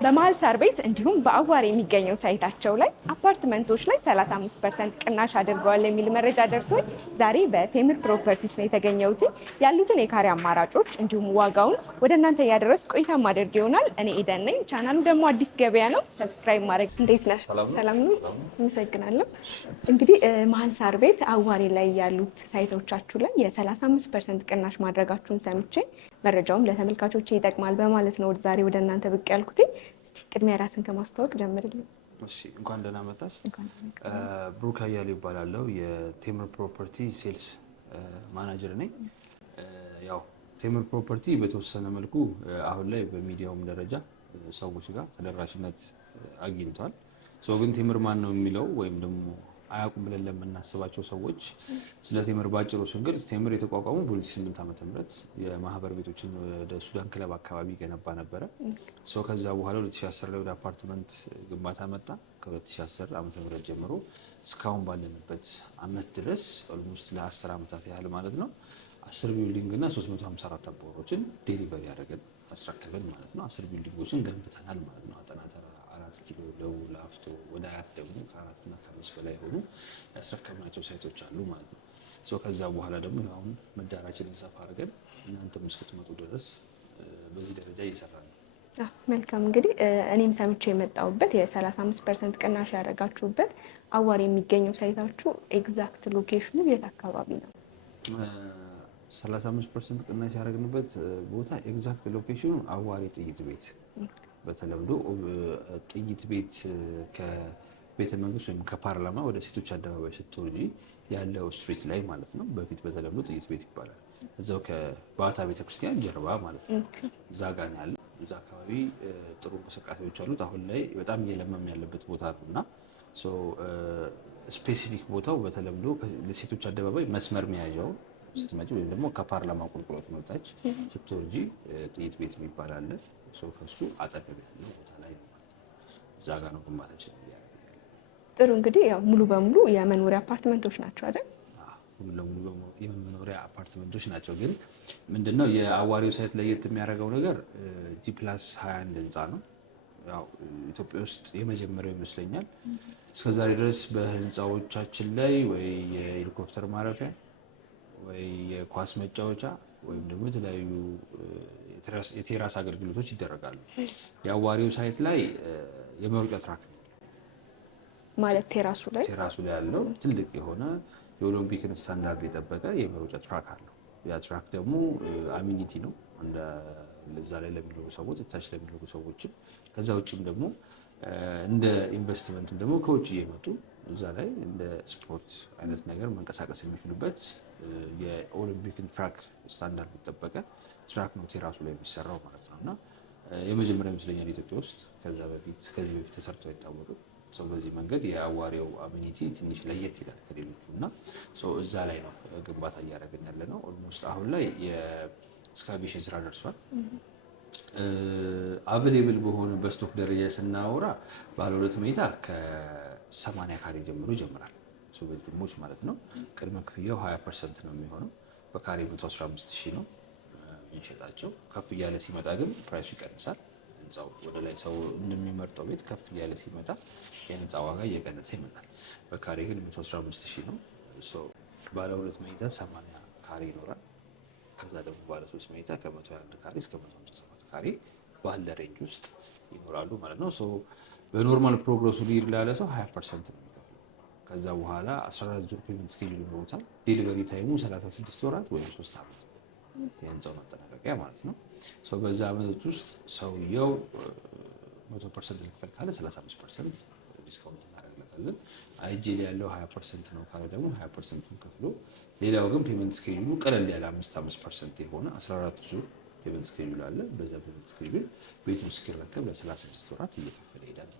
በመሀል ሳር ቤት እንዲሁም በአዋሪ የሚገኘው ሳይታቸው ላይ አፓርትመንቶች ላይ 35% ቅናሽ አድርገዋል የሚል መረጃ ደርሶኝ ዛሬ በቴምር ፕሮፐርቲስ ነው የተገኘሁት። ያሉትን የካሬ አማራጮች እንዲሁም ዋጋውን ወደ እናንተ እያደረስ ቆይታ ማድረግ ይሆናል። እኔ ኤደን ነኝ። ቻናሉ ደግሞ አዲስ ገበያ ነው። ሰብስክራይብ ማድረግ። እንዴት ነህ? ሰላም ነው። አመሰግናለሁ። እንግዲህ መሀል ሳር ቤት አዋሪ ላይ ያሉት ሳይቶቻችሁ ላይ የ35% ቅናሽ ማድረጋችሁን ሰምቼ መረጃውም ለተመልካቾች ይጠቅማል በማለት ነው ዛሬ ወደ እናንተ ብቅ ያልኩት። እስቲ ቅድሚያ ራስን ከማስተዋወቅ ጀምርልኝ። እሺ፣ እንኳን ደህና መጣሽ። ብሩክ አያሌው ይባላለሁ። የቴምር ፕሮፐርቲ ሴልስ ማናጀር ነኝ። ያው ቴምር ፕሮፐርቲ በተወሰነ መልኩ አሁን ላይ በሚዲያውም ደረጃ ሰዎች ጋር ተደራሽነት አግኝቷል። ሰው ግን ቴምር ማን ነው የሚለው ወይም ደግሞ አያውቁም ብለን ለምናስባቸው ሰዎች ስለ ቴምር ባጭሩ ስንገልጽ ቴምር የተቋቋመው በ2008 ዓ.ም የማህበር ቤቶችን ወደ ሱዳን ክለብ አካባቢ ገነባ ነበረ። ሰው ከዛ በኋላ 2010 ላይ ወደ አፓርትመንት ግንባታ መጣ። ከ2010 ዓ.ም ጀምሮ እስካሁን ባለንበት አመት ድረስ ኦልሞስት ለ10 ዓመታት ያህል ማለት ነው 10 ቢልዲንግ እና 354 አባወሮችን ዴሊቨሪ ያደረገን አስረከበን ማለት ነው። 10 ቢልዲንጎችን ገንብተናል ማለት ነው። አጠናተራ 4 ኪሎ ደው ላፍቶ ወደ አያት ደግሞ ከ4 እና ከ5 በላይ ሆኑ ያስረከብናቸው ሳይቶች አሉ ማለት ነው። ሶ ከዛ በኋላ ደግሞ አሁን መዳራችንን ሰፋ አድርገን እናንተም እስክትመጡ ድረስ በዚህ ደረጃ እየሰራን ነው። መልካም። እንግዲህ እኔም ሰምቼ የመጣሁበት የ35% ቅናሽ ያደረጋችሁበት አዋሪ የሚገኘው ሳይታችሁ ኤግዛክት ሎኬሽኑ የት አካባቢ ነው? 35% ቅናሽ ያደረግንበት ቦታ ኤግዛክት ሎኬሽኑ አዋሪ ጥይት ቤት፣ በተለምዶ ጥይት ቤት ከቤተ መንግስት ወይም ከፓርላማ ወደ ሴቶች አደባባይ ስትወርጂ ያለው ስትሪት ላይ ማለት ነው። በፊት በተለምዶ ጥይት ቤት ይባላል። እዛው ከባታ ቤተክርስቲያን ጀርባ ማለት ነው። እዛ ጋር ነው ያለው። እዛ አካባቢ ጥሩ እንቅስቃሴዎች አሉት። አሁን ላይ በጣም እየለመም ያለበት ቦታ ነው እና ስፔሲፊክ ቦታው በተለምዶ ለሴቶች አደባባይ መስመር መያዣው ስትመጪ ወይም ደግሞ ከፓርላማ ቁልቁለት መጣች ስትወርጂ ጥይት ቤት የሚባል አለ። ከሱ አጠገብ ያለው ቦታ ላይ ነው ማለት ነው። እዛ ጋር ነው ግንባታችን ያደርጋል። ጥሩ። እንግዲህ ያው ሙሉ በሙሉ የመኖሪያ አፓርትመንቶች ናቸው አይደል? ሙሉ ለሙሉ የመኖሪያ አፓርትመንቶች ናቸው። ግን ምንድነው የአዋሪው ሳይት ለየት የሚያደርገው ነገር G+21 ህንፃ ነው። ያው ኢትዮጵያ ውስጥ የመጀመሪያው ይመስለኛል። እስከዛሬ ድረስ በህንፃዎቻችን ላይ ወይ የሄሊኮፕተር ማረፊያ ወይ የኳስ መጫወቻ ወይም ደግሞ የተለያዩ የቴራስ አገልግሎቶች ይደረጋሉ። የአዋሪው ሳይት ላይ የመውጫ ትራክ ማለት ቴራሱ ላይ ያለው ትልቅ የሆነ የኦሎምፒክን ስታንዳርድ የጠበቀ የመውጫ ትራክ አለው። ያ ትራክ ደግሞ አሚኒቲ ነው ለዛ ላይ ለሚኖሩ ሰዎች እታች ለሚኖሩ ሰዎችም ከዛ ውጭም ደግሞ እንደ ኢንቨስትመንትም ደግሞ ከውጭ እየመጡ እዛ ላይ እንደ ስፖርት አይነት ነገር መንቀሳቀስ የሚችሉበት የኦሎምፒክን ትራክ ስታንዳርድ የጠበቀ ትራክ ነው ቴራሱ ላይ የሚሰራው ማለት ነው። እና የመጀመሪያ ይመስለኛል ኢትዮጵያ ውስጥ ከዚህ በፊት ተሰርቶ አይታወቅም። ሰው በዚህ መንገድ የአዋሪው አሚኒቲ ትንሽ ለየት ይላል ከሌሎቹ እና እዛ ላይ ነው ግንባታ እያደረግን ያለ ነው። ኦልሞስት አሁን ላይ የኤክስካቬሽን ስራ ደርሷል። አቬሌብል በሆነ በስቶክ ደረጃ ስናወራ ባለ 2 መኝታ ከ80 ካሬ ጀምሮ ይጀምራል። ቤድሩሞች ማለት ነው። ቅድመ ክፍያው 20% ነው የሚሆነው። በካሬ 115,000 ነው የሚሸጣቸው። ከፍ እያለ ሲመጣ ግን ፕራይሱ ይቀንሳል። ህንፃው ወደ ላይ ሰው እንደሚመርጠው ቤት ከፍ እያለ ሲመጣ የህንፃ ዋጋ እየቀነሰ ይመጣል። በካሬ ግን 115,000 ነው። ባለ 2 መኝታ 80 ካሬ ይኖራል። ከዛ ደግሞ ባለ 3 መኝታ ከ121 ካሬ እስከ 157 ካሬ ባለ ሬንጅ ውስጥ ይኖራሉ ማለት ነው። በኖርማል ፕሮግረሱ ሊድ ላለ ሰው 20% ነው። ከዛ በኋላ 14 ዙር ፔመንት ስኬጁል ይኖሩታል። ዴሊቨሪ ታይሙ 36 ወራት ወይም 3 ዓመት የህንፃው መጠናቀቂያ ማለት ነው። በዛ ዓመት ውስጥ ሰውየው 100% ልክፈል ካለ 35% ዲስካውንት እናደርግለታለን። አይጄል ያለው 20% ነው ካለ ደግሞ 20%ቱን ከፍሎ ሌላው ግን ፔመንት ስኬጁሉ ቀለል ያለ 5% የሆነ 14 ዙር ፔመንት ስኬጁል አለ። በዛ ፔመንት ስኬጁል ቤቱ እስኪረከብ ለ36 ወራት እየከፈለ ይሄዳል።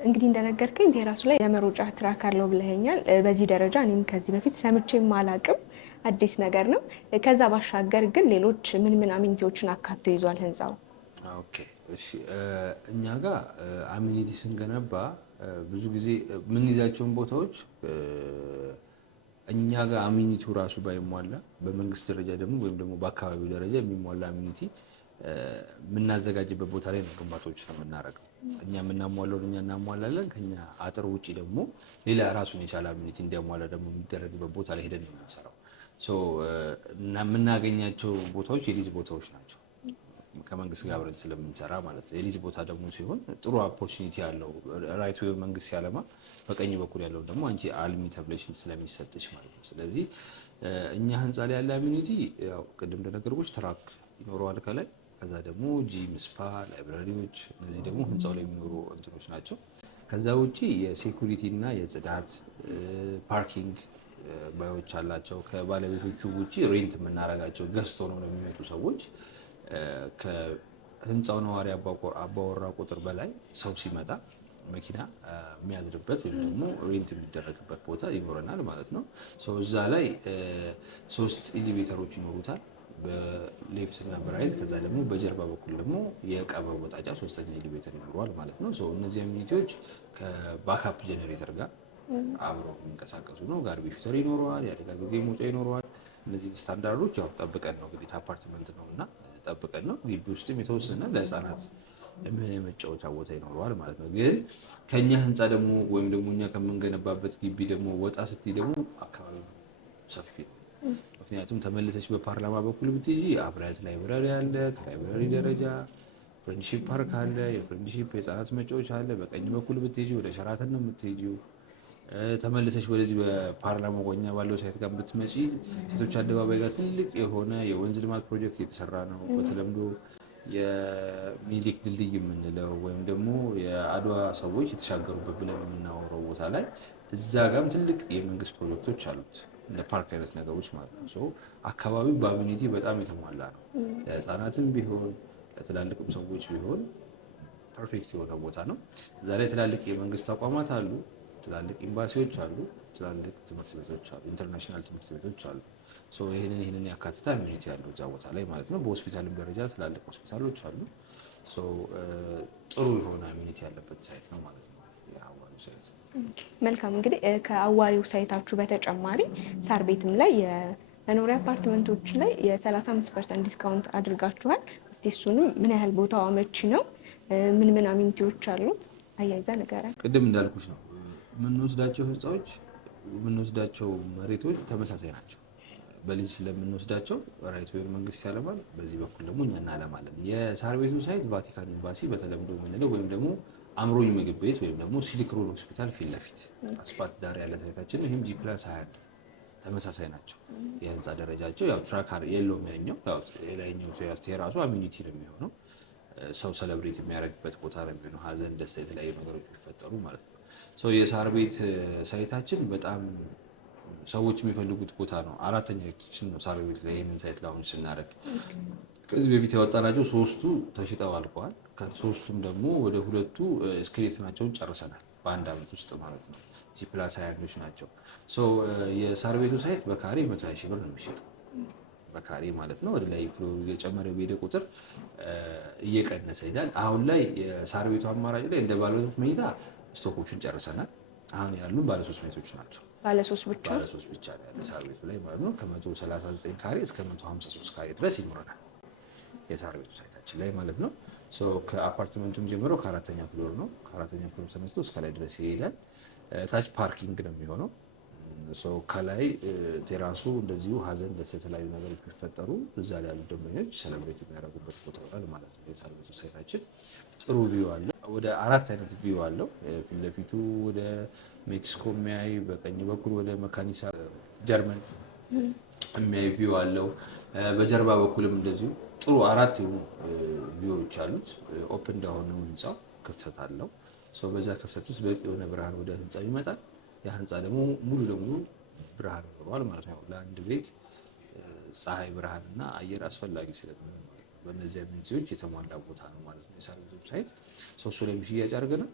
እንግዲህ እንደነገርከኝ ቴራሱ ላይ የመሮጫ ትራክ አለው ብለኸኛል። በዚህ ደረጃ እኔም ከዚህ በፊት ሰምቼም አላቅም፣ አዲስ ነገር ነው። ከዛ ባሻገር ግን ሌሎች ምን አሚኒቲዎችን አካቶ ይዟል ህንፃው? ኦኬ እሺ፣ እኛ ጋር አሚኒቲ ስንገነባ ብዙ ጊዜ የምንይዛቸውን ቦታዎች እኛ ጋር አሚኒቲው ራሱ ባይሟላ በመንግስት ደረጃ ደግሞ ወይም ደግሞ በአካባቢው ደረጃ የሚሟላ አሚኒቲ የምናዘጋጅበት ቦታ ላይ ነው ግንባታዎች ነው የምናደርገው። እኛ የምናሟላውን እኛ እናሟላለን። ከኛ አጥር ውጭ ደግሞ ሌላ ራሱን የቻለ አሚኒቲ እንዲያሟላ ደግሞ የሚደረግበት ቦታ ላይ ሄደን ነው የምንሰራው። እና የምናገኛቸው ቦታዎች የሊዝ ቦታዎች ናቸው ከመንግስት ጋር አብረን ስለምንሰራ ማለት ነው። የሊዝ ቦታ ደግሞ ሲሆን ጥሩ ኦፖርቹኒቲ ያለው ራይት ዌይ መንግስት ሲያለማ በቀኝ በኩል ያለው ደግሞ አንቺ አልሚ ተብለሽ ስለሚሰጥሽ ማለት ነው። ስለዚህ እኛ ህንፃ ላይ ያለ አሚኒቲ ያው ቅድም እንደነገርኩሽ ትራክ ይኖረዋል ከላይ። ከዛ ደግሞ ጂም፣ ስፓ፣ ላይብራሪዎች እነዚህ ደግሞ ህንፃው ላይ የሚኖሩ እንትኖች ናቸው። ከዛ ውጪ የሴኩሪቲ እና የጽዳት ፓርኪንግ ባዮች አላቸው። ከባለቤቶቹ ውጪ ሬንት የምናረጋቸው ገዝተው ነው የሚመጡ ሰዎች ከህንፃው ነዋሪ አባወራ ቁጥር በላይ ሰው ሲመጣ መኪና የሚያድርበት ወይም ደግሞ ሬንት የሚደረግበት ቦታ ይኖረናል ማለት ነው። እዛ ላይ 3 ኤሊቬተሮች ይኖሩታል በሌፍት እና በራይት። ከዛ ደግሞ በጀርባ በኩል ደግሞ የእቃ መወጣጫ 3ኛ ኤሊቬተር ይኖረዋል ማለት ነው። እነዚህ አሚኒቲዎች ከባካፕ ጄኔሬተር ጋር አብረው የሚንቀሳቀሱ ነው። ጋርቤ ፊልተር ይኖረዋል፣ የአደጋ ጊዜ መውጫ ይኖረዋል። እነዚህ ስታንዳርዶች ያው ጠብቀን ነው እንግዲህ አፓርትመንት ነው እና ጠብቀን ነው። ግቢ ውስጥም የተወሰነ ለህፃናት የሚሆን የመጫወቻ ቦታ ይኖረዋል ማለት ነው። ግን ከኛ ህንፃ ደግሞ ወይም ደግሞ እኛ ከምንገነባበት ግቢ ደግሞ ወጣ ስትይ ደግሞ አካባቢ ሰፊ ነው። ምክንያቱም ተመልሰች በፓርላማ በኩል ብትሄጂ አብራያት ላይብራሪ አለ፣ ከላይብራሪ ደረጃ ፍሬንድሺፕ ፓርክ አለ፣ የፍሬንድሺፕ የህፃናት መጫወቻ አለ። በቀኝ በኩል ብትሄጂ ወደ ሸራተን ነው የምትሄጂው። ተመልሰች ወደዚህ በፓርላማ ጎኛ ባለው ሳይት ጋር ብትመጪ ሴቶች አደባባይ ጋር ትልቅ የሆነ የወንዝ ልማት ፕሮጀክት የተሰራ ነው። በተለምዶ የሚኒሊክ ድልድይ የምንለው ወይም ደግሞ የአድዋ ሰዎች የተሻገሩበት ብለን የምናወራው ቦታ ላይ እዛ ጋርም ትልቅ የመንግስት ፕሮጀክቶች አሉት እንደ ፓርክ አይነት ነገሮች ማለት ነው። አካባቢው በአሚኒቲ በጣም የተሟላ ነው። ለህፃናትም ቢሆን ለትላልቅም ሰዎች ቢሆን ፐርፌክት የሆነ ቦታ ነው። እዛ ላይ ትላልቅ የመንግስት ተቋማት አሉ፣ ትላልቅ ኤምባሲዎች አሉ፣ ትላልቅ ትምህርት ቤቶች አሉ፣ ኢንተርናሽናል ትምህርት ቤቶች አሉ። ይህንን ያካትታ አሚኒቲ ያለው እዛ ቦታ ላይ ማለት ነው። በሆስፒታልም ደረጃ ትላልቅ ሆስፒታሎች አሉ። ጥሩ የሆነ አሚኒቲ ያለበት ሳይት ነው ማለት ነው የአዋሪው ሳይት። መልካም እንግዲህ ከአዋሪው ሳይታችሁ በተጨማሪ ሳር ቤትም ላይ የመኖሪያ አፓርትመንቶች ላይ የ35% ዲስካውንት አድርጋችኋል። እስቲ እሱንም ምን ያህል ቦታው አመቺ ነው፣ ምን አሚኒቲዎች አሉት አያይዛ ንገረን። ቅድም እንዳልኩሽ ነው የምንወስዳቸው ህንፃዎች የምንወስዳቸው መሬቶች ተመሳሳይ ናቸው። በሊዝ ስለምንወስዳቸው ራይት ዌይ መንግስት ያለማል፣ በዚህ በኩል ደግሞ እኛ እናለማለን። የሳር ቤቱ ሳይት ቫቲካን ኤምባሲ በተለምዶ የምንለው ወይም ደግሞ አምሮኝ ምግብ ቤት ወይም ደግሞ ሲሊክ ሮድ ሆስፒታል ፊት ለፊት አስፓልት ዳር ያለ ሳይታችን ይህም G+20 ተመሳሳይ ናቸው። የህንፃ ደረጃቸው ያው ትራካር የለውም። ያኛው የላይኛው የራሱ አሚኒቲ ነው የሚሆነው። ሰው ሰለብሬት የሚያደርግበት ቦታ ነው የሚሆነው። ሀዘን፣ ደስታ፣ የተለያዩ ነገሮች የሚፈጠሩ ማለት ነው። የሳር ቤት ሳይታችን በጣም ሰዎች የሚፈልጉት ቦታ ነው። አራተኛችን ነው ሳር ቤት ላይ ይህንን ሳይት ላውንች ስናደርግ። ከዚህ በፊት ያወጣናቸው 3ቱ ተሽጠው አልቀዋል። ከ3ቱም ደግሞ ወደ 2ቱ እስክሌትናቸውን ጨርሰናል በአንድ ዓመት ውስጥ ማለት ነው። G+20 ናቸው። የሳር ቤቱ ሳይት በካሬ 120 ሺህ ብር ነው የሚሸጠው በካሬ ማለት ነው። ወደ ላይ ፍሎር እየጨመረ በሄደ ቁጥር እየቀነሰ ይላል። አሁን ላይ የሳር ቤቱ አማራጭ ላይ እንደ ባለሁለት መኝታ ስቶኮችን ጨርሰናል። አሁን ያሉ ባለ3 ቤቶች ናቸው። ባለ3 ብቻ ነው ያለ ሳር ቤቱ ላይ ማለት ነው። ከ139 ካሬ እስከ 153 ካሬ ድረስ ይኖረናል የሳር ቤቱ ሳይታችን ላይ ማለት ነው። ከአፓርትመንቱም ጀምሮ ከ4ኛ ፍሎር ነው። ከ4ኛ ፍሎር ተነስቶ እስከ ላይ ድረስ ይሄዳል። ታች ፓርኪንግ ነው የሚሆነው። ከላይ ቴራሱ እንደዚሁ ሀዘን፣ ደስ የተለያዩ ነገሮች ቢፈጠሩ እዛ ላይ ያሉ ደንበኞች ሰለብሬት የሚያደርጉበት ቦታ ይሆናል ማለት ነው። የሳር ቤቱ ሳይታችን ጥሩ ቪው አለ። ወደ 4 አይነት ቪው አለው። ፊት ለፊቱ ወደ ሜክሲኮ የሚያይ፣ በቀኝ በኩል ወደ መካኒሳ ጀርመን የሚያይ ቪው አለው። በጀርባ በኩልም እንደዚሁ ጥሩ 4 የሆኑ ቪዎች አሉት። ኦፕን እንዳሆነ ህንፃው ክፍተት አለው። በዛ ክፍተት ውስጥ በቂ የሆነ ብርሃን ወደ ህንፃው ይመጣል። ያ ህንፃ ደግሞ ሙሉ ለሙሉ ብርሃን ይኖረዋል ማለት ነው። ለአንድ ቤት ፀሐይ፣ ብርሃን እና አየር አስፈላጊ ስለሚሆን በእነዚህ አሚኒቲዎች የተሟላ ቦታ ነው ማለት ነው የሳር ቤቱ ሳይት። እሱ ላይ ሽያጭ አድርገናል።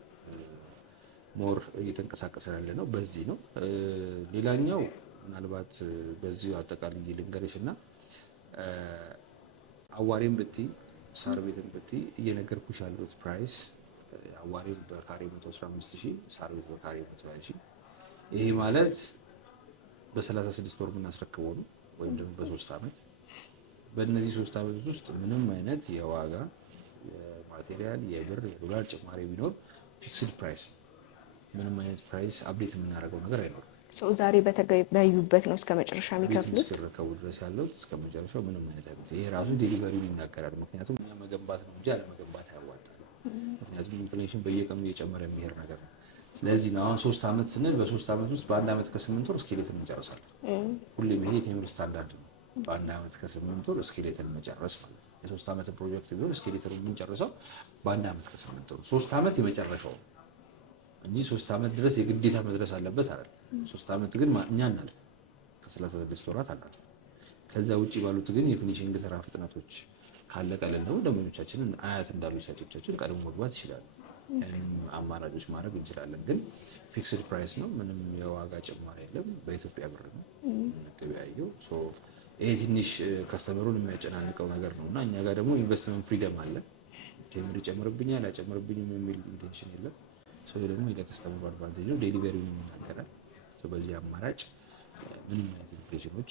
ሞር እየተንቀሳቀሰን ያለ ነው በዚህ ነው። ሌላኛው ምናልባት በዚሁ አጠቃላይ ልንገርሽ እና አዋሬም ብትይ ሳር ቤትን ብትይ እየነገርኩሽ ያሉት ፕራይስ አዋሬም በካሬ 115,000 ሳር ቤት በካሬ 120,000። ይሄ ማለት በ36 ወር የምናስረክበው ነው ወይም ደግሞ በ3 ዓመት በእነዚህ 3 ዓመት ውስጥ ምንም አይነት የዋጋ የማቴሪያል የብር የዶላር ጭማሪ ቢኖር ፊክስድ ፕራይስ፣ ምንም አይነት ፕራይስ አፕዴት የምናደርገው ነገር አይኖርም። ዛሬ በተገበዩበት ነው እስከ መጨረሻ ቤት የሚከፍሉት። እስኪረከቡ ድረስ ያለው እስከ መጨረሻው ምንም አይነት አይነት ይሄ ራሱ ዴሊቨሪውን ይናገራል። ምክንያቱም እኛ መገንባት ነው እንጂ አለመገንባት አያዋጣም። ምክንያቱም ኢንፍሌሽን በየቀኑ እየጨመረ የሚሄድ ነገር ነው። ስለዚህ ነው አሁን 3 ዓመት ስንል በ3 ዓመት ውስጥ በ1 ዓመት ከ8 ወር ስኬሌትን እንጨርሳለን። ሁሌም ይሄ የቴምር ስታንዳርድ ነው። በ1 ዓመት ከ8 ወር ስኬሌትን መጨረስ ማለት ነው። የ3 ዓመት ፕሮጀክት ቢሆን ስኬሌትን የምንጨርሰው በ1 ዓመት ከ8 ወር፣ 3 ዓመት የመጨረሻው እንጂ 3 ዓመት ድረስ የግዴታ መድረስ አለበት አይደል። 3 ዓመት ግን እኛ እናልፍ ከ36 ወራት አናልፍ። ከዛ ውጭ ባሉት ግን የፊኒሽንግ ስራ ፍጥነቶች ካለቀልን ነው ደንበኞቻችንን አያት እንዳሉ ሳይቶቻችን ቀድሞ መግባት ይችላሉ። አማራጮች ማድረግ እንችላለን። ግን ፊክስድ ፕራይስ ነው። ምንም የዋጋ ጭማሪ የለም። በኢትዮጵያ ብር ነው የምንገበያየው። ይሄ ትንሽ ከስተመሩን የሚያጨናንቀው ነገር ነው እና እኛ ጋር ደግሞ ኢንቨስትመንት ፍሪደም አለ። ቴምር ይጨምርብኛል አይጨምርብኝም የሚል ኢንቴንሽን የለም። ደግሞ ለከስተመሩ አድቫንቴጅ ነው። ዴሊቨሪውን ይናገራል። በዚህ አማራጭ ምንም አይነት ኢንፍሌሽኖች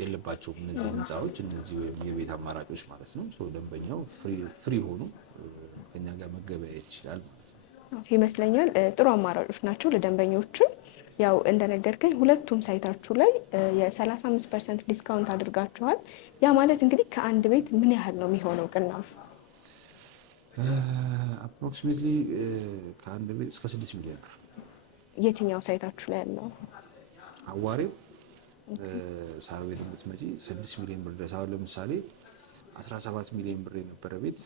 የለባቸውም እነዚህ ህንፃዎች፣ እነዚህ ወይም የቤት አማራጮች ማለት ነው። ደንበኛው ፍሪ ሆኑ ከኛ ጋር መገበያየት ይችላል ማለት ነው ይመስለኛል። ጥሩ አማራጮች ናቸው ለደንበኞችም። ያው እንደነገርከኝ ሁለቱም ሳይታችሁ ላይ የ35% ዲስካውንት አድርጋችኋል። ያ ማለት እንግዲህ ከአንድ ቤት ምን ያህል ነው የሚሆነው ቅናሹ? አፕሮክሲሜትሊ ከአንድ ቤት እስከ 6 ሚሊዮን ብር። የትኛው ሳይታችሁ ላይ ያለው? አዋሬው ሳር ቤት የምትመጪ 6 ሚሊዮን ብር ድረስ። አሁን ለምሳሌ 17 ሚሊዮን ብር የነበረ ቤት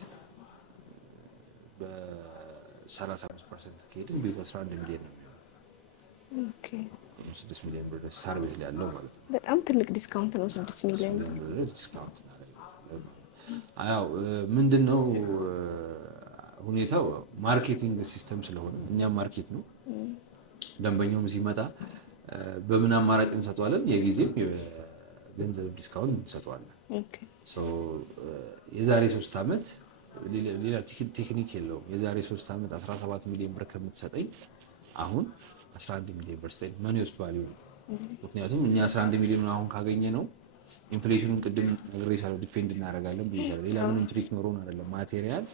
በ35% ከሄድን ቤቱ 11 ሚሊዮን ነው የሚሆነው። ኦኬ 6 ሚሊዮን ብር ድረስ ሳር ቤት ላይ ያለው ማለት ነው። በጣም ትልቅ ዲስካውንት ነው። 6 ሚሊዮን ብር ዲስካውንት ነው። አዎ ምንድነው ሁኔታው ማርኬቲንግ ሲስተም ስለሆነ እኛም ማርኬት ነው። ደንበኛውም ሲመጣ በምን አማራጭ እንሰጠዋለን? የጊዜም የገንዘብ ዲስካውንት እንሰጠዋለን። የዛሬ 3 ዓመት ሌላ ቴክኒክ የለውም። የዛሬ 3 ዓመት 17 ሚሊዮን ብር ከምትሰጠኝ አሁን 11 ሚሊዮን ብር ስጠኝ መኒውስ ቫልዩ ነው። ምክንያቱም እኛ 11 ሚሊዮን አሁን ካገኘ ነው ኢንፍሌሽኑን ቅድም ነግሬሻለሁ ዲፌንድ እናደርጋለን ብዬሻለሁ። ሌላ ምንም ትሪክ ኖሮን አይደለም። ማቴሪያል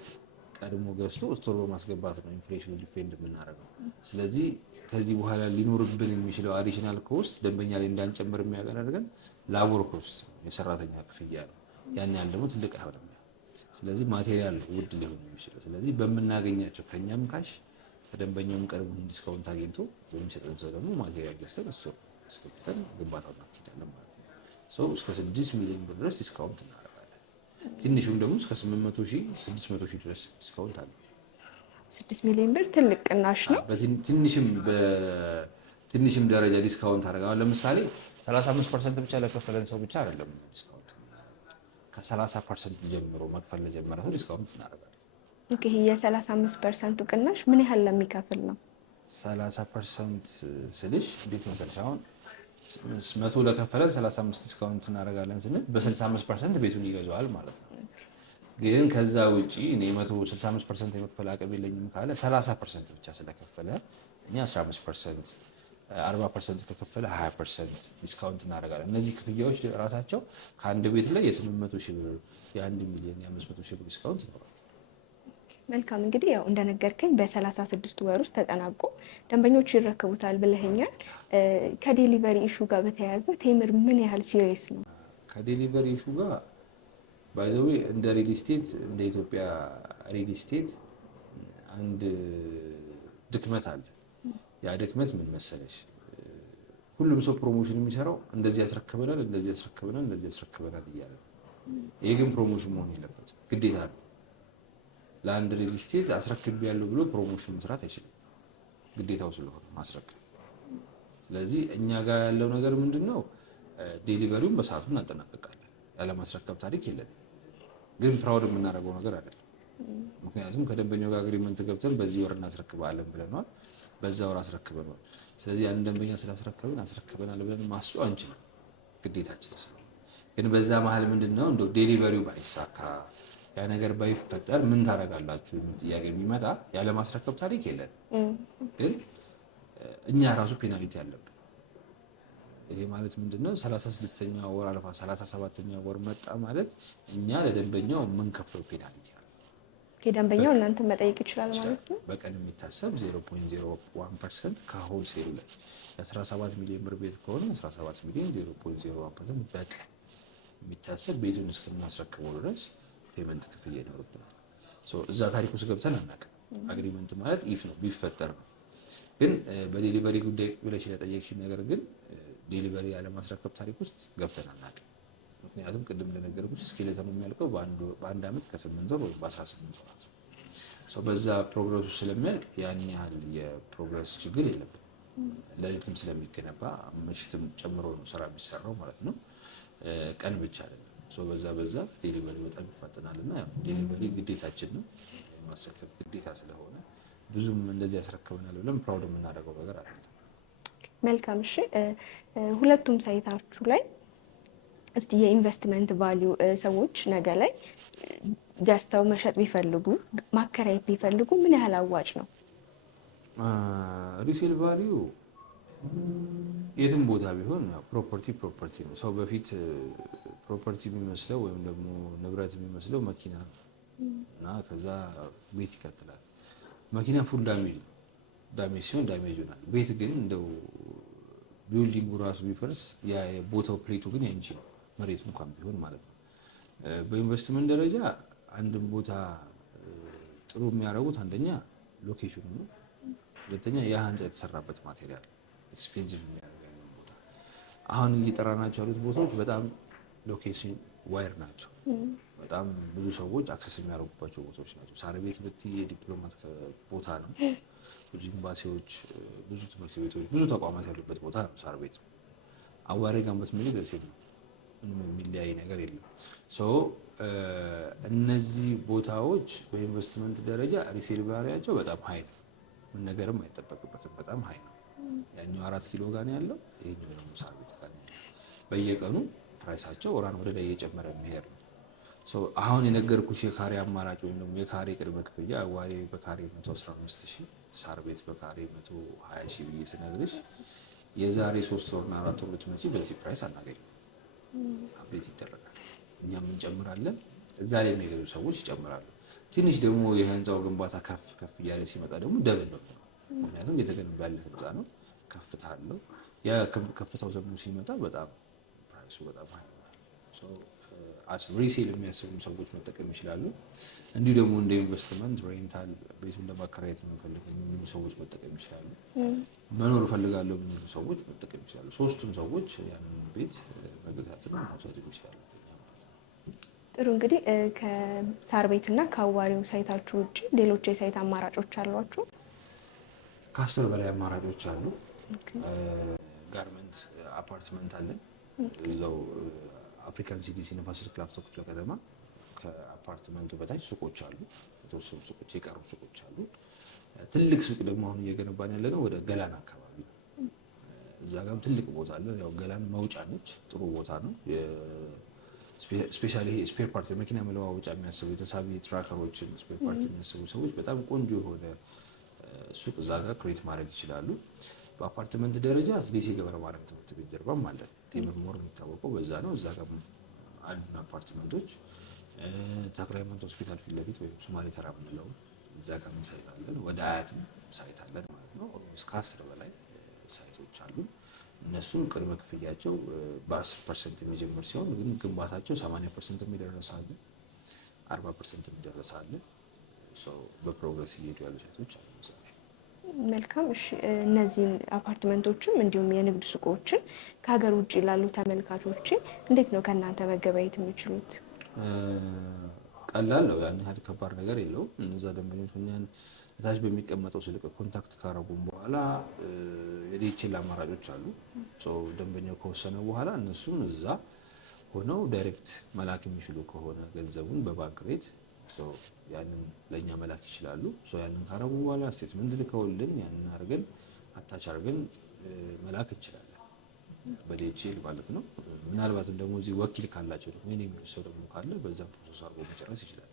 ቀድሞ ገዝቶ ስቶር በማስገባት ነው ኢንፍሌሽኑ ዲፌንድ የምናደርገው። ስለዚህ ከዚህ በኋላ ሊኖርብን የሚችለው አዲሽናል ኮስት ደንበኛ ላይ እንዳንጨምር የሚያደርገን ላቦር ኮስት የሰራተኛ ክፍያ ነው። ያን ያህል ደግሞ ትልቅ አይሆንም። ስለዚህ ማቴሪያል ውድ ሊሆን የሚችለው ስለዚህ በምናገኛቸው ከኛም ካሽ ከደንበኛውም ቀድሞ ዲስካውንት አግኝቶ በሚሰጠን ሰው ደግሞ ማቴሪያል ገዝተን ስቶር አስገብተን ግንባታውን እናካሂዳለን ማለት ነው። እስከ 6 ሚሊዮን ብር ድረስ ዲስካውንት እናደርጋለን። ትንሹም ደግሞ እስከ 800 ሺህ 600 ሺህ ድረስ ዲስካውንት አለ። 6 ሚሊዮን ብር ትልቅ ቅናሽ ነው። በትንሽም ደረጃ ዲስካውንት አደርጋለሁ። ለምሳሌ 35% ብቻ ለከፈለን ሰው ብቻ አይደለም ዲስካውንት፣ ከ30% ጀምሮ መክፈል ለጀመረ ሰው ዲስካውንት እናደርጋለን። ኦኬ የ35% ቅናሽ ምን ያህል ለሚከፍል ነው? 30% ስልሽ እንዴት መሰለሽ አሁን 100 ለከፈለን 35 ዲስካውንት እናደርጋለን ስንል በ65% ቤቱን ይገዛዋል ማለት ነው። ግን ከዛ ውጪ እኔ 165% የመክፈል አቅም የለኝም ካለ 30% ብቻ ስለከፈለ እኛ 15%፣ 40% ከከፈለ 20% ዲስካውንት እናደርጋለን። እነዚህ ክፍያዎች ራሳቸው ከአንድ ቤት ላይ የ800 ሺህ ብር፣ የ1 ሚሊዮን፣ የ500 ሺህ ብር ዲስካውንት ይኖራል። መልካም እንግዲህ ያው እንደነገርከኝ በ36 ወር ውስጥ ተጠናቆ ደንበኞች ይረከቡታል ብለኸኛል። ከዴሊቨሪ ኢሹ ጋር በተያያዘ ቴምር ምን ያህል ሲሪየስ ነው? ከዴሊቨሪ ኢሹ ጋር ባይዘዌ እንደ ሪል ስቴት እንደ ኢትዮጵያ ሪል ስቴት አንድ ድክመት አለ። ያ ድክመት ምን መሰለሽ? ሁሉም ሰው ፕሮሞሽን የሚሰራው እንደዚህ ያስረክበናል፣ እንደዚህ ያስረክበናል፣ እንደዚህ ያስረክበናል እያለ ነው። ይሄ ግን ፕሮሞሽን መሆን የለበትም፣ ግዴታ ነው። ለአንድ ሪል ስቴት አስረክብ ያለው ብሎ ፕሮሞሽን መስራት አይችልም፣ ግዴታው ስለሆነ ማስረክብ። ስለዚህ እኛ ጋር ያለው ነገር ምንድነው? ዴሊቨሪውን በሰዓቱ እናጠናቀቃለን። ያለማስረከብ ታሪክ የለንም፣ ግን ፕራውድ የምናደርገው ነገር አይደለም። ምክንያቱም ከደንበኛው ጋር አግሪመንት ገብተን በዚህ ወር እናስረክባለን ብለናል፣ በዛ ወር አስረክበናል። ስለዚህ ያን ደንበኛ ስላስረከብን አስረክበናል ብለን ማስጮህ አንችልም፣ ግዴታችን ስለሆነ። ግን በዛ መሀል ምንድነው እንደው ዴሊቨሪው ባይሳካ ያ ነገር ባይፈጠር ምን ታደርጋላችሁ የሚል ጥያቄ የሚመጣ ያለማስረከብ ታሪክ የለንም፣ ግን እኛ ራሱ ፔናልቲ አለብን። ይሄ ማለት ምንድነው? 36ኛው ወር አልፋ 37ኛው ወር መጣ ማለት እኛ ለደንበኛው የምንከፍለው ፔናልቲ አለ። ደንበኛው እናንተ መጠየቅ ይችላል ማለት ነው። በቀን የሚታሰብ 0.01% ከሆልሴሉ ላይ የ17 ሚሊዮን ብር ቤት ከሆነ 17 ሚሊዮን 0.01% በቀን የሚታሰብ ቤቱን እስክናስረክበው ድረስ ፔመንት ክፍያ ይኖርብናል። እዛ ታሪክ ውስጥ ገብተን አናውቅም። አግሪመንት ማለት ኢፍ ነው ቢፈጠር ነው። ግን በዴሊቨሪ ጉዳይ ብለሽ ለጠየቅሽኝ ነገር ግን ዴሊቨሪ ያለማስረከብ ታሪክ ውስጥ ገብተን አናውቅም። ምክንያቱም ቅድም እንደነገርኩሽ እስኬሌተኑ የሚያልቀው በአንድ ዓመት ከ8 ወር ወይም በ18 ወራት ነው። በዛ ፕሮግረሱ ስለሚያልቅ ያን ያህል የፕሮግረስ ችግር የለብን። ሌሊትም ስለሚገነባ ምሽትም ጨምሮ ነው ስራ የሚሰራው ማለት ነው። ቀን ብቻ አይደለም። በዛ ዴሊቨሪ በጣም ይፋጠናል እና ዴሊቨሪ ግዴታችን ነው። ማስረከብ ግዴታ ስለሆነ ብዙም እንደዚህ ያስረክበናል ብለን ፕራውድ የምናደርገው ነገር አይደለም። መልካም። እሺ፣ ሁለቱም ሳይታችሁ ላይ እስቲ የኢንቨስትመንት ቫልዩ ሰዎች ነገ ላይ ገዝተው መሸጥ ቢፈልጉ ማከራየት ቢፈልጉ ምን ያህል አዋጭ ነው? ሪሴል ቫልዩ የትም ቦታ ቢሆን ፕሮፐርቲ ነው። ሰው በፊት ፕሮፐርቲ የሚመስለው ወይም ደግሞ ንብረት የሚመስለው መኪና እና ከዛ ቤት ይቀጥላል። መኪና ፉል ዳሜጅ ሲሆን ዳሜጅ ይሆናል። ቤት ግን እንደው ቢልዲንጉ ራሱ ቢፈርስ የቦታው ፕሌቱ ግን ያንቺ ነው፣ መሬቱ እንኳን ቢሆን ማለት ነው። በኢንቨስትመንት ደረጃ አንድን ቦታ ጥሩ የሚያደርጉት አንደኛ ሎኬሽኑ ነው፣ ሁለተኛ ያ ህንፃ የተሰራበት ማቴሪያል ኤክስፔንሲቭ የሚያደርገው ቦታ። አሁን እየጠራናቸው ያሉት ቦታዎች በጣም ሎኬሽን ዋይር ናቸው። በጣም ብዙ ሰዎች አክሰስ የሚያደርጉባቸው ቦታዎች ናቸው። ሳር ቤት ብትይ የዲፕሎማት ቦታ ነው። ብዙ ኤምባሲዎች፣ ብዙ ትምህርት ቤቶች፣ ብዙ ተቋማት ያሉበት ቦታ ነው ሳር ቤት። አዋሬ ጋር ብትመጪ ደስ ይላል። ምንም የሚለያይ ነገር የለም። እነዚህ ቦታዎች በኢንቨስትመንት ደረጃ ሪሴል ቫልዩአቸው በጣም ሀይ ነው። ምን ነገርም አይጠበቅበትም። በጣም ሀይ ነው። ያኛው 4 ኪሎ ጋር ነው ያለው፣ ይሄኛው ደግሞ ሳር ቤት ጋር ነው ያለው። በየቀኑ ፕራይሳቸው ወራን ወደ ላይ እየጨመረ የሚሄድ ነው። አሁን የነገርኩሽ የካሬ አማራጭ ወይም ደግሞ የካሬ ቅድመ ክፍያ አዋሬ በካሬ 115,000 ሳር ቤት በካሬ 120,000 ብዬ ስነግርሽ የዛሬ 3 ወርና 4 ወር ብትመጪ በዚህ ፕራይስ አናገኝም። አፕዴት ይደረጋል፣ እኛም እንጨምራለን፣ እዛ ላይ የሚገዙ ሰዎች ይጨምራሉ። ትንሽ ደግሞ የህንፃው ግንባታ ከፍ እያለ ሲመጣ ደግሞ ደብል ነው። ምክንያቱም እየተገነባ ያለ ህንፃ ነው፣ ከፍታ አለው። ከፍታው ደግሞ ሲመጣ በጣም ፕራይሱ በጣም ሀይ ነው። ሪሴል የሚያስቡ ሰዎች መጠቀም ይችላሉ። እንዲሁ ደግሞ እንደ ኢንቨስትመንት ሬንታል ቤቱን ለማከራየት የሚፈልጉ ሰዎች መጠቀም ይችላሉ። መኖር እፈልጋለሁ የሚሉ ሰዎች መጠቀም ይችላሉ። ሶስቱም ሰዎች ያንን ቤት መግዛትና መውሰድ ይችላሉ። ጥሩ። እንግዲህ ከሳር ቤትና ከአዋሬው ሳይታችሁ ውጭ ሌሎች የሳይት አማራጮች አሏችሁ? ከ10 በላይ አማራጮች አሉ። ጋርመንት አፓርትመንት አለን እዛው አፍሪካን ሲዲሲ ንፋስ ስልክ ላፍቶ ክፍለ ከተማ። ከአፓርትመንቱ በታች ሱቆች አሉ፣ የተወሰኑ ሱቆች፣ የቀሩ ሱቆች አሉ። ትልቅ ሱቅ ደግሞ አሁን እየገነባን ያለ ነው ወደ ገላን አካባቢ። እዛ ጋርም ትልቅ ቦታ አለ። ያው ገላን መውጫ ነች፣ ጥሩ ቦታ ነው። ስፔሻሊ ይሄ ስፔር ፓርት የመኪና መለዋወጫ የሚያስቡ የተሳቢ ትራከሮችን ስፔር ፓርት የሚያስቡ ሰዎች በጣም ቆንጆ የሆነ ሱቅ እዛ ጋር ክሬት ማድረግ ይችላሉ። በአፓርትመንት ደረጃ ሊሴ ገብረ ማርያም ትምህርት ቤት ጀርባም አለ። ቴምር ሞር የሚታወቀው በዛ ነው። እዛ ጋር አሉን አፓርትመንቶች። ተክለ ሃይማኖት ሆስፒታል ፊት ለፊት ወይም ሶማሌ ተራ የምንለው እዛ ጋር ሳይት አለን። ወደ አያትም ሳይት አለን ማለት ነው። ኦልሞስት ከ10 በላይ ሳይቶች አሉ። እነሱም ቅድመ ክፍያቸው በ10% የሚጀምር ሲሆን ግን ግንባታቸው 80% የሚደርስ አለ፣ 40% የሚደርስ አለ። በፕሮግረስ እየሄዱ ያሉ ሳይቶች አሉ። መልካም። እሺ፣ እነዚህን አፓርትመንቶችም እንዲሁም የንግድ ሱቆችን ከሀገር ውጭ ላሉ ተመልካቾች እንዴት ነው ከእናንተ መገበያየት የሚችሉት? ቀላል ነው። ያን ያህል ከባድ ነገር የለውም። እነዛ ደንበኞች እኛን ታች በሚቀመጠው ስልክ ኮንታክት ካረጉም በኋላ የዲጂታል አማራጮች አሉ። ደንበኛው ከወሰነ በኋላ እነሱም እዛ ሆነው ዳይሬክት መላክ የሚችሉ ከሆነ ገንዘቡን በባንክ ቤት ያንን ለእኛ መላክ ይችላሉ። ያንን ካረጉ በኋላ ስቴትመንት ልከውልን ያንን አድርገን አታች አድርገን መላክ እንችላለን በዲጂታል ማለት ነው። ምናልባትም ደግሞ እዚህ ወኪል ካላቸው ደግሞ እኔ የሚል ሰው ደግሞ ካለ በዛም ፕሮሰስ አድርጎ መጨረስ ይችላል።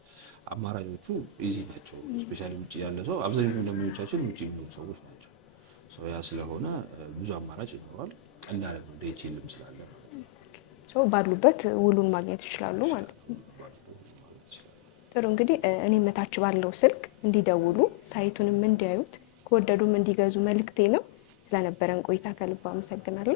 አማራጮቹ ኢዚ ናቸው። ስፔሻሊ ውጭ ያለ ሰው አብዛኛው ደንበኞቻችን ውጭ የሚኖሩ ሰዎች ናቸው። ያ ስለሆነ ብዙ አማራጭ ይኖራል። ቀላል ነው ዲኤችኤልም ስላለ ማለት ነው። ሰው ባሉበት ውሉን ማግኘት ይችላሉ ማለት ነው። ጥሩ እንግዲህ እኔ መታች ባለው ስልክ እንዲደውሉ ሳይቱንም እንዲያዩት ከወደዱም እንዲገዙ መልእክቴ ነው። ስለነበረን ቆይታ ከልብ አመሰግናለሁ።